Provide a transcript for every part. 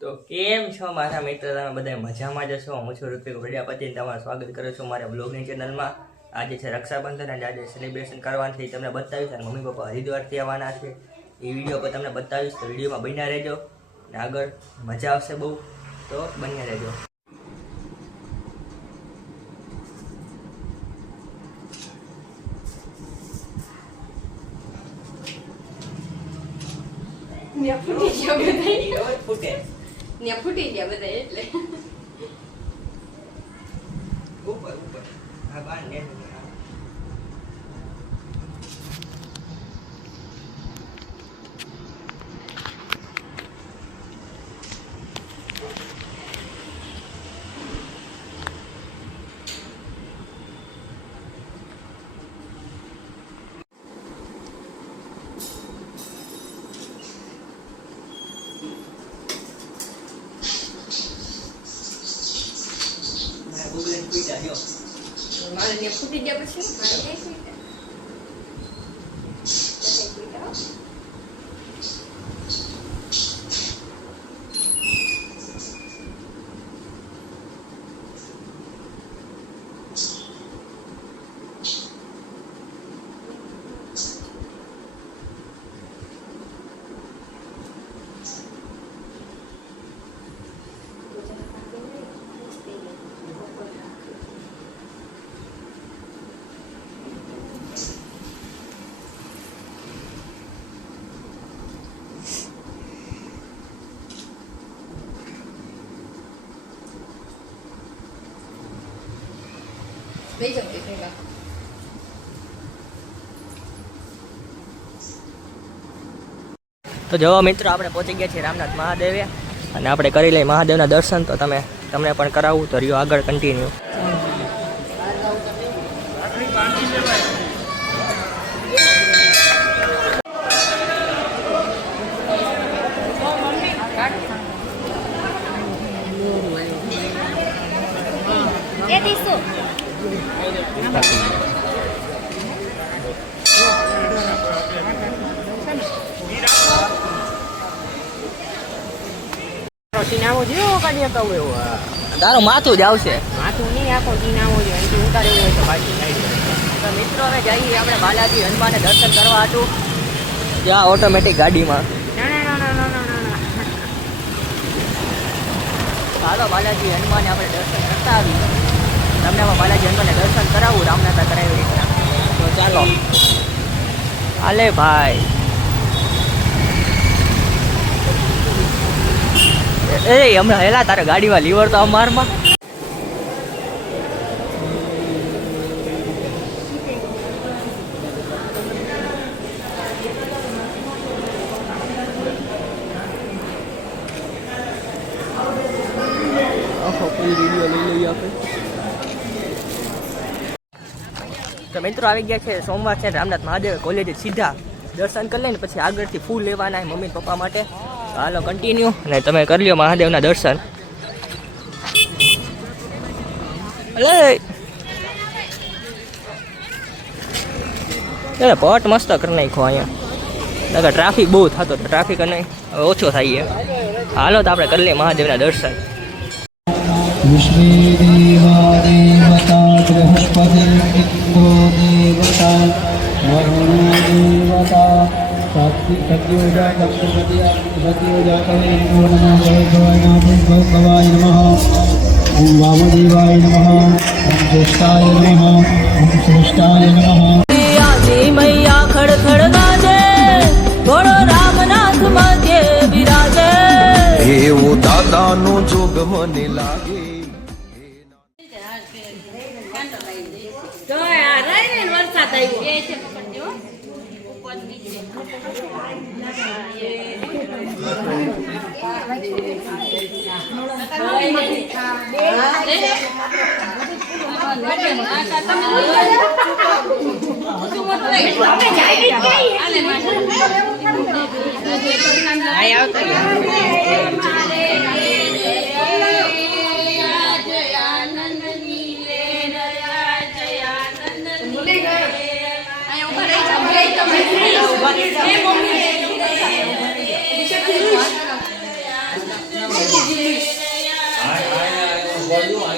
તો કેમ છો મારા મિત્ર? તમે બધા મજામાં જ છો? હું છું ઋત્વિક પ્રજાપતિ. તમારું સ્વાગત કરું છું મારા બ્લોગની ચેનલમાં. આજે છે રક્ષાબંધન અને આજે સેલિબ્રેશન કરવાથી તમને બતાવીશ અને મમ્મી પપ્પા હરિદ્વારથી આવવાના છે એ વિડીયો પર તમને બતાવીશ. તો વિડીયોમાં બન્યા રહેજો અને આગળ મજા આવશે બહુ, તો બન્યા રહેજો. ફૂટી ગયા બધા એટલે ઉપર હા બાર ને મારે ને ફૂટી ગયા પછી મારે નહીં ફૂટ્યા. લઈ જાઓ તે પહેલા. તો જો મિત્રો આપણે પહોંચી ગયા છીએ રામનાથ મહાદેવે અને આપણે કરી લઈએ મહાદેવના દર્શન. તો તમને પણ કરાવું તો રહ્યો આગળ કન્ટિન્યુ. ચીનાવો જેવો કાઢી કહું એવું તારું માથું જ આવશે. માથું નહીં આખો ચીનાવો જોઈએ અહીંથી ઉતારે હોય તો પાછી તો મિત્રો હવે જઈએ આપણે બાલાજી હનુમાનને દર્શન કરવા હતું જ્યાં ઓટોમેટિક ગાડીમાં. ચાલો બાલાજી હનુમાનને આપણે દર્શન કરતા આવી. તમને બાલાજી હનુમાનને દર્શન કરાવું રામનાથા કરાવી રીતના. તો ચાલો હાલે ભાઈ. એ હમણાં હેલા તારે ગાડીમાં લીવર તો અમારમાં. તો મિત્રો આવી ગયા છે સોમવાર છે રામનાથ મહાદેવ કોલેજે. સીધા દર્શન કરી લઈને પછી આગળથી ફૂલ લેવાના મમ્મી પપ્પા માટે. હાલો કન્ટિન્યુ અને તમે કરી લ્યો મહાદેવના દર્શન. પટ મસ્ત કરી નાખો અહીંયા. ટ્રાફિક બહુ થતો ટ્રાફિક નહીં હવે ઓછો થાય છે. હાલો તો આપણે કરી લઈએ મહાદેવના દર્શન. વિષ્ણુ દેવતા બૃહસ્પતિ ઇન્દ્રો દેવતા વરુણ દેવતા સત્યોજા નમો ભગવાય નમઃ. ઓમ વામદેવાય નમઃ. ઓમ જ્યેષ્ઠાય નમઃ. ઓમ શ્રેષ્ઠાય નમઃ. મૈયા ખડખડ ગાજે ઘોડો રામનાથ મધ્યે બિરાજે. એવું દાદાનો જોગ મને લાગે. વરસાદ આવ્યો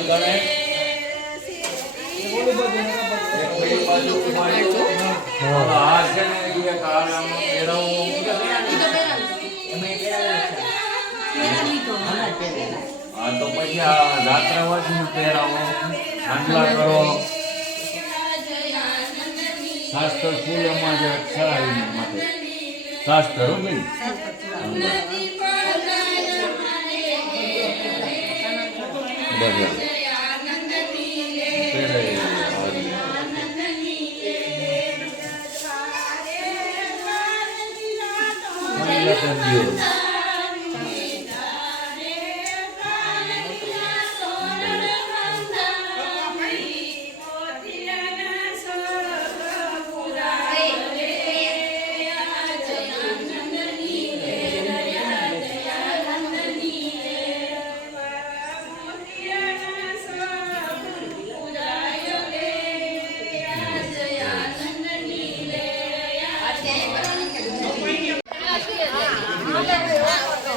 ગણે એક બાજુ ઉપાડ્યો. હાર છે ને એ એક હાર આમ ફેરવવો. હા તો પછી આ રાત્રવાસી પહેરાવો, હાંડલા કરો, શાસ્ત્ર ફૂલમાં જે ચડાવી માટે શાસ્ત્ર હો બેન.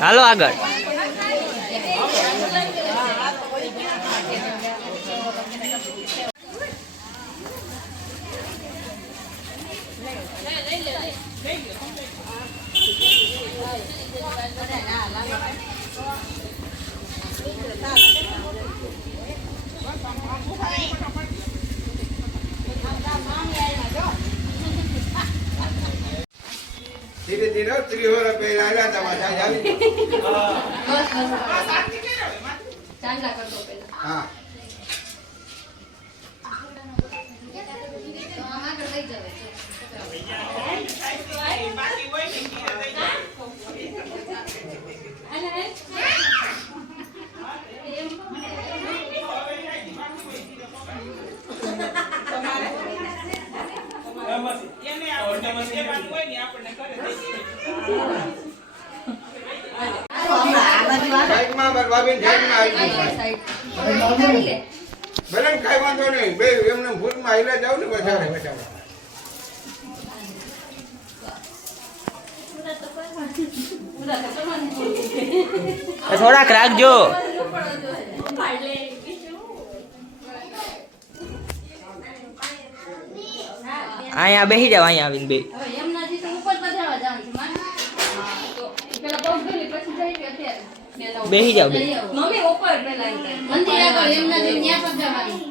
હાલો આગળ. ધીરે ધીરે ત્રિહોર પહેલા તમારા આવી ચાંદલા કરતો પેલા હા આગળ લઈ જાવ સાઈડમાં ભાભી સાઈડમાં આવી ભલે ને કાંઈ વાંધો નહીં બે એમને ભૂલમાં આવીને જાવ ને બચાવે બચાવે થોડાક રાખજો. અહીંયા બેસી જાવ, અહીંયા આવીને બે. એમનાથી તો ઉપર પધારવા જવાનું છે મારે. તો પેલા પગ ધોઈ પછી જઈ કે અત્યારે બેસી જાવ બે. મમ્મી ઉપર પેલા મંદિર આગળ એમનાથી ત્યાં પધારવાનું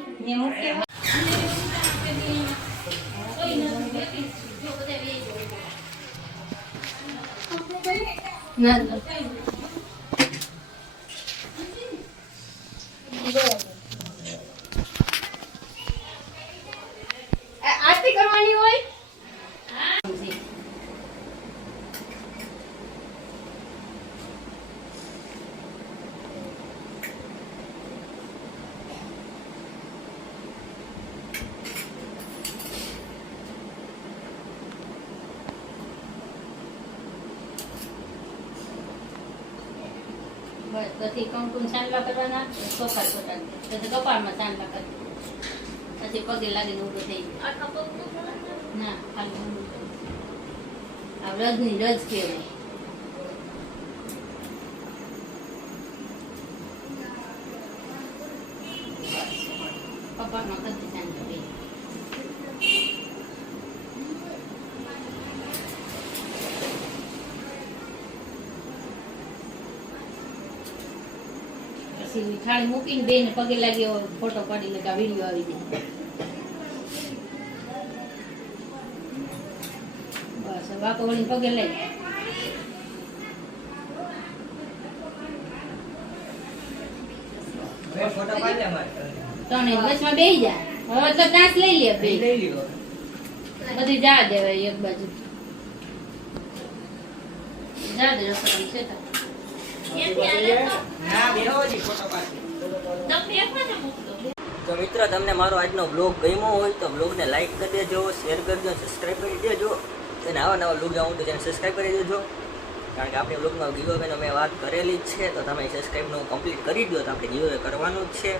ના આરતી કરવાની હોય બસ પછી કંકુન ચાંદલા કરવાના કપાળ કરવાના પછી કપાળમાં ચાંદલા કરવાના પછી પગે લાગીને ઊભું થઈ ગયું ના ખાલી આ રજની રજ કહેવાય કપાળમાં કદી ચાંદલા થઈ પછી થાળી મૂકીને બેન પગે લાગી ફોટો પાડી લે વિડીયો આવી જાય બસ બાપા વળી પગે લઈ ફોટો પાડી લે મારે. તને બસમાં બેસી જા હવે તો ડાન્સ લઈ લે બે લઈ લીધો. બધી જા દેવાય એક બાજુ જા દે રસોઈ છે તો તો મિત્રો તમને મારો આજનો બ્લોગ ગમ્યો હોય તો બ્લોગને લાઈક કરી દેજો, શેર કરજો, સબસ્ક્રાઈબ કરી દેજો અને આવા નવા બ્લોગ આવું તો તેને સબસ્ક્રાઈબ કરી દેજો. કારણ કે આપણે બ્લોગમાં ગીવઅવેનો મેં વાત કરેલી જ છે તો તમે સબસ્ક્રાઈબનું કમ્પ્લીટ કરી દો તો આપણે ગીવઅવે કરવાનું જ છે.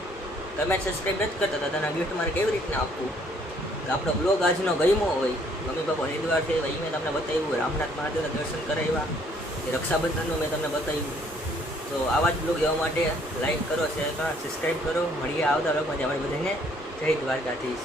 તમે સબસ્ક્રાઈબ નથી કરતા તો તેના ગિફ્ટ મારે કેવી રીતના આપવું. તો આપણો બ્લોગ આજનો ગમ્યો હોય મમ્મી પપ્પા હરિદ્વાર છે એ મેં તમને બતાવ્યું, રામનાથ મહાદેવના દર્શન કરાવ્યા, રક્ષાબંધનનું મેં તમને બતાવ્યું. તો આવા જ બ્લોગ જોવા માટે લાઈક કરો, શેર કરો, સબસ્ક્રાઈબ કરો. મળીએ આવતા બ્લોગમાં. આપણે બધાને જય દ્વારકાધીશ.